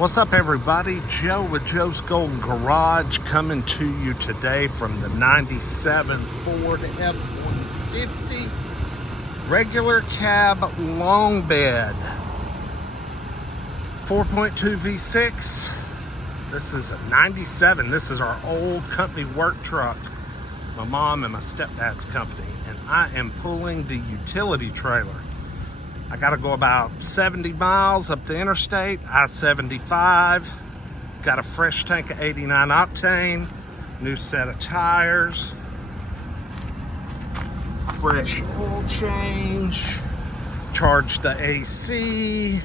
What's up, everybody? Joe with Joe's Golden Garage coming to you today from the 97 Ford F-150 regular cab long bed 4.2 V6. This is a 97. This is our old company work truck, my mom and my stepdad's company, and I am pulling the utility trailer. I gotta go about 70 miles up the interstate, I-75. Got a fresh tank of 89 octane, new set of tires, fresh oil change, charged the AC.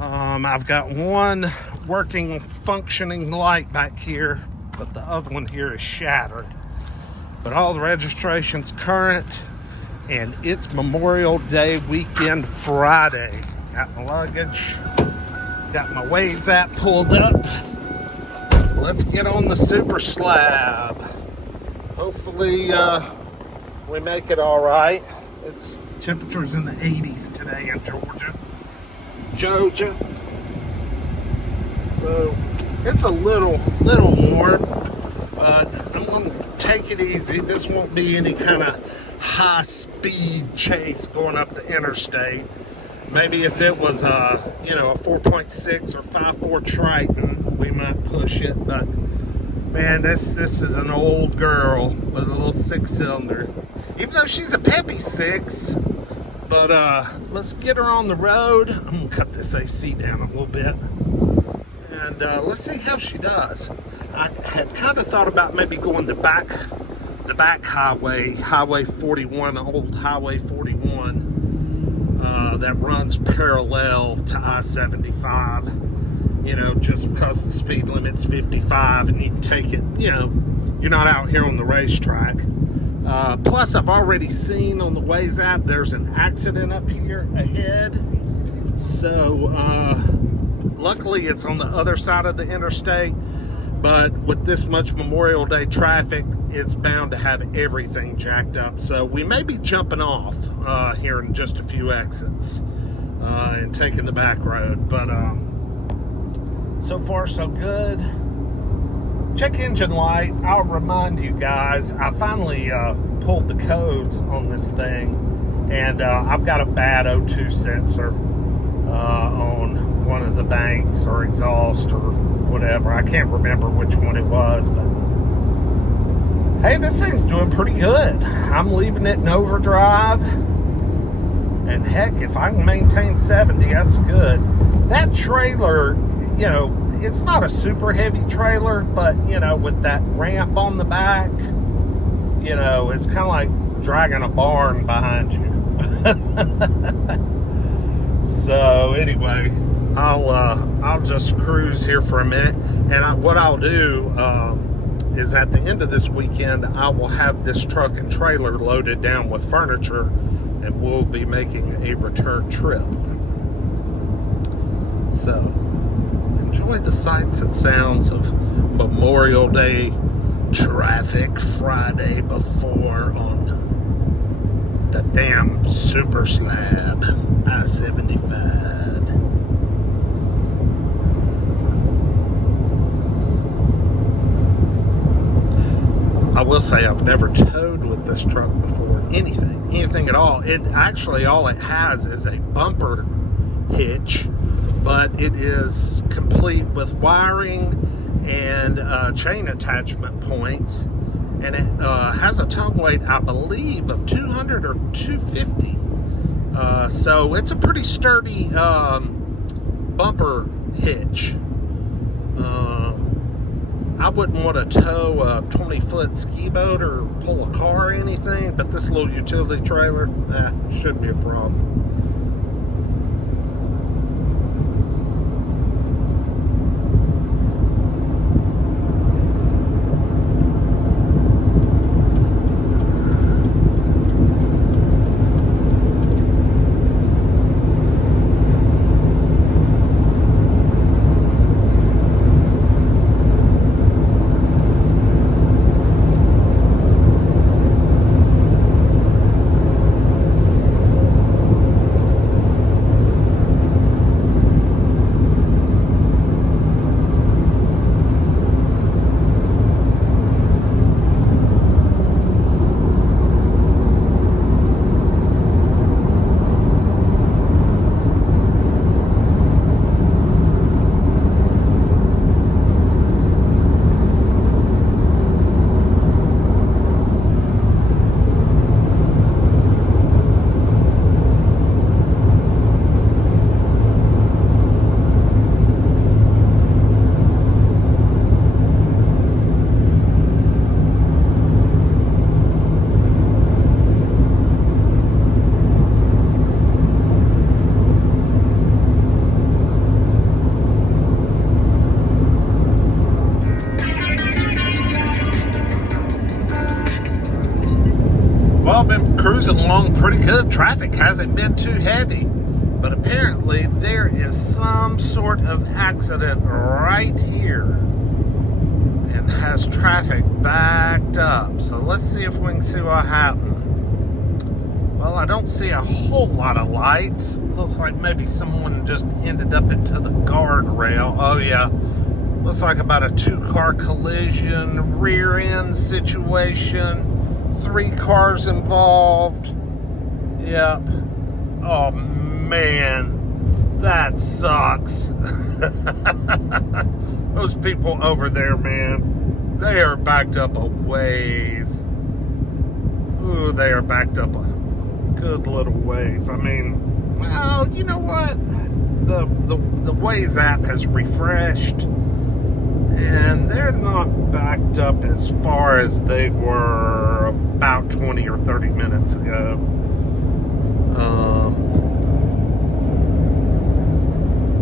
I've got one working, functioning light back here, but the other one here is shattered. But all the registration's current. And it's Memorial Day weekend Friday. Got my luggage, got my Waze app pulled up. Let's get on the super slab. Hopefully we make it all right. It's temperatures in the 80s today in Georgia. So it's a little warm, but I'm gonna take it easy. This won't be any kind of high-speed chase going up the interstate. Maybe if it was a 4.6 or 5.4 Triton, we might push it. But man, this is an old girl with a little 6-cylinder. Even though she's a peppy 6, but let's get her on the road. I'm gonna cut this AC down a little bit, and let's see how she does. I had kind of thought about maybe going the back highway, Highway 41, old Highway 41, that runs parallel to I-75, just because the speed limit's 55 and you can take it, you're not out here on the racetrack. Plus, I've already seen on the Waze app, there's an accident up here ahead. So, luckily it's on the other side of the interstate. But with this much Memorial Day traffic, it's bound to have everything jacked up. So we may be jumping off here in just a few exits and taking the back road. But so far so good. Check engine light. I'll remind you guys, I finally pulled the codes on this thing, and I've got a bad O2 sensor on one of the banks or exhaust or whatever. I can't remember which one it was, but hey, this thing's doing pretty good. I'm leaving it in overdrive, and heck, if I can maintain 70, that's good. That trailer, it's not a super heavy trailer, but with that ramp on the back, it's kind of like dragging a barn behind you. So anyway, I'll just cruise here for a minute, and what I'll do is at the end of this weekend, I will have this truck and trailer loaded down with furniture, and we'll be making a return trip. So enjoy the sights and sounds of Memorial Day traffic Friday before on the damn super slab I-75. I will say I've never towed with this truck before, anything at all. It actually, all it has is a bumper hitch, but it is complete with wiring and chain attachment points, and it has a tongue weight, I believe, of 200 or 250. So it's a pretty sturdy bumper hitch. I wouldn't want to tow a 20-foot ski boat or pull a car or anything, but this little utility trailer, shouldn't be a problem. cruising along pretty good. Traffic hasn't been too heavy. But apparently there is some sort of accident right here and has traffic backed up. So let's see if we can see what happened. Well, I don't see a whole lot of lights. Looks like maybe someone just ended up into the guardrail. Oh yeah, looks like about a 2-car collision, rear end situation, 3 cars involved. Yep. Oh man, that sucks. Those people over there, man, they are backed up a ways. Ooh, they are backed up a good little ways. I mean, well, you know what? The Waze app has refreshed, and they're not backed up as far as they were about 20 or 30 minutes ago.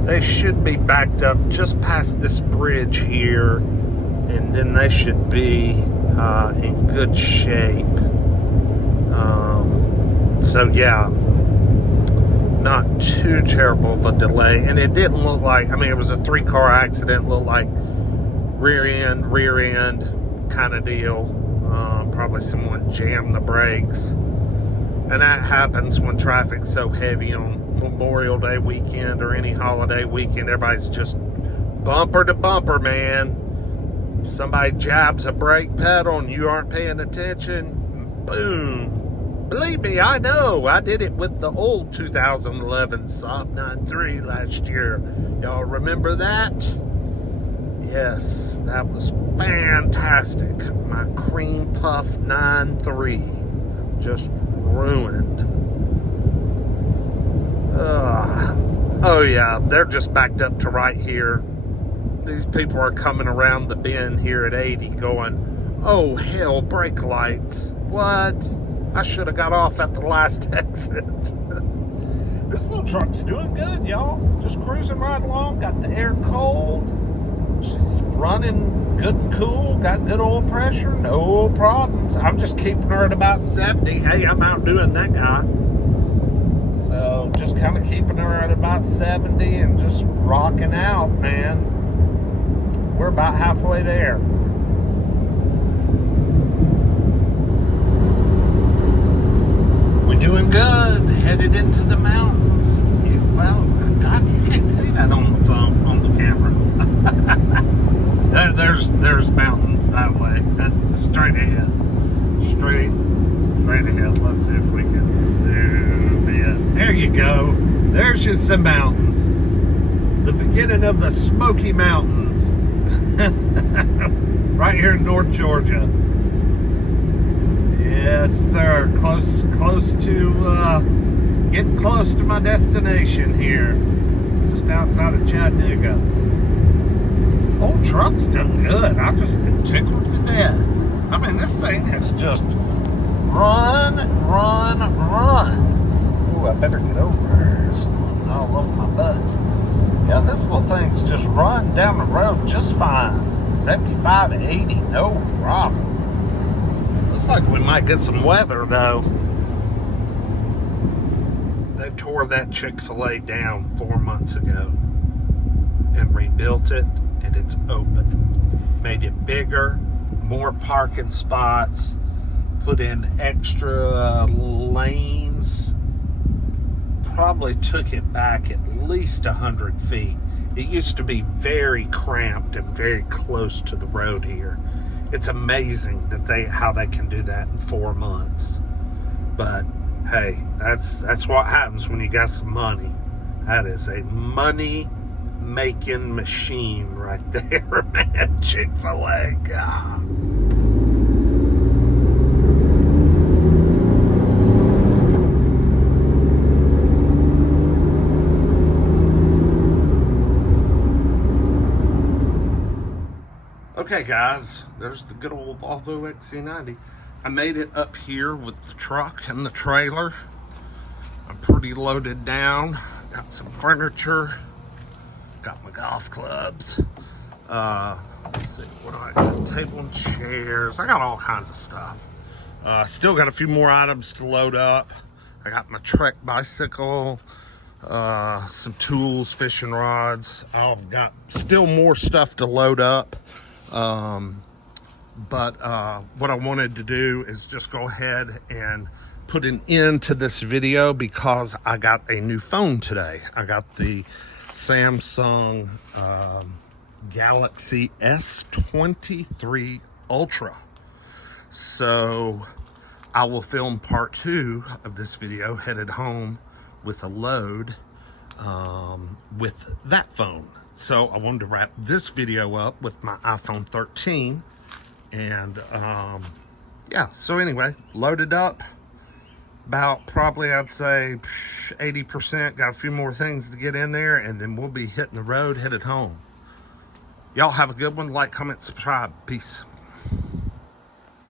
They should be backed up just past this bridge here, and then they should be in good shape. So yeah, not too terrible of a delay. And it didn't look like, I mean, it was a 3-car accident, looked like rear end kind of deal. Probably someone jammed the brakes. And that happens when traffic's so heavy on Memorial Day weekend or any holiday weekend. Everybody's just bumper to bumper, man. Somebody jabs a brake pedal and you aren't paying attention, boom. Believe me, I know. I did it with the old 2011 Saab 9.3 last year. Y'all remember that? Yes, that was fantastic. My cream puff 9.3 just ruined. Oh yeah, they're just backed up to right here. These people are coming around the bend here at 80 going, oh hell, brake lights. What? I should have got off at the last exit. This little truck's doing good, y'all. Just cruising right along. Got the air cold. She's running good and cool. Got good oil pressure. No problems. I'm just keeping her at about 70. Hey, I'm outdoing that guy. So just kind of keeping her at about 70 and just rocking out, man. We're about halfway there. We're doing good. Headed into the mountains. Well, God, you can't see that on the phone, on the camera. There's mountains that way. That's straight ahead. Straight ahead. Let's see if we can zoom in. There you go. There's just some mountains. The beginning of the Smoky Mountains. Right here in North Georgia. Yes, sir. Close to getting close to my destination here. Just outside of Chattanooga. Old truck's done good. I've just been tickled to death. I mean, this thing has just run. Ooh, I better get over here. Someone's all over my butt. Yeah, this little thing's just run down the road just fine. 75, 80, no problem. Looks like we might get some weather, though. They tore that ChickfilA down 4 months ago and rebuilt it, and it's open. Made it bigger, more parking spots, put in extra lanes. Probably took it back at least 100 feet. It used to be very cramped and very close to the road here. It's amazing that how they can do that in 4 months. But hey, that's what happens when you got some money. That is a money-making machine right there, man. Chick-fil-A, God. Okay guys, there's the good old Volvo XC90. I made it up here with the truck and the trailer. I'm pretty loaded down. Got some furniture. Got my golf clubs. Let's see, what do I got? Table and chairs. I got all kinds of stuff. Still got a few more items to load up. I got my Trek bicycle, some tools, fishing rods. I've got still more stuff to load up. But what I wanted to do is just go ahead and put an end to this video because I got a new phone today. I got the Samsung Galaxy S23 Ultra. So I will film part 2 of this video headed home with a load with that phone. So I wanted to wrap this video up with my iPhone 13. And yeah, so anyway, loaded up about probably I'd say 80%. Got a few more things to get in there, and then we'll be hitting the road headed home. Y'all have a good one. Like, comment, subscribe. Peace.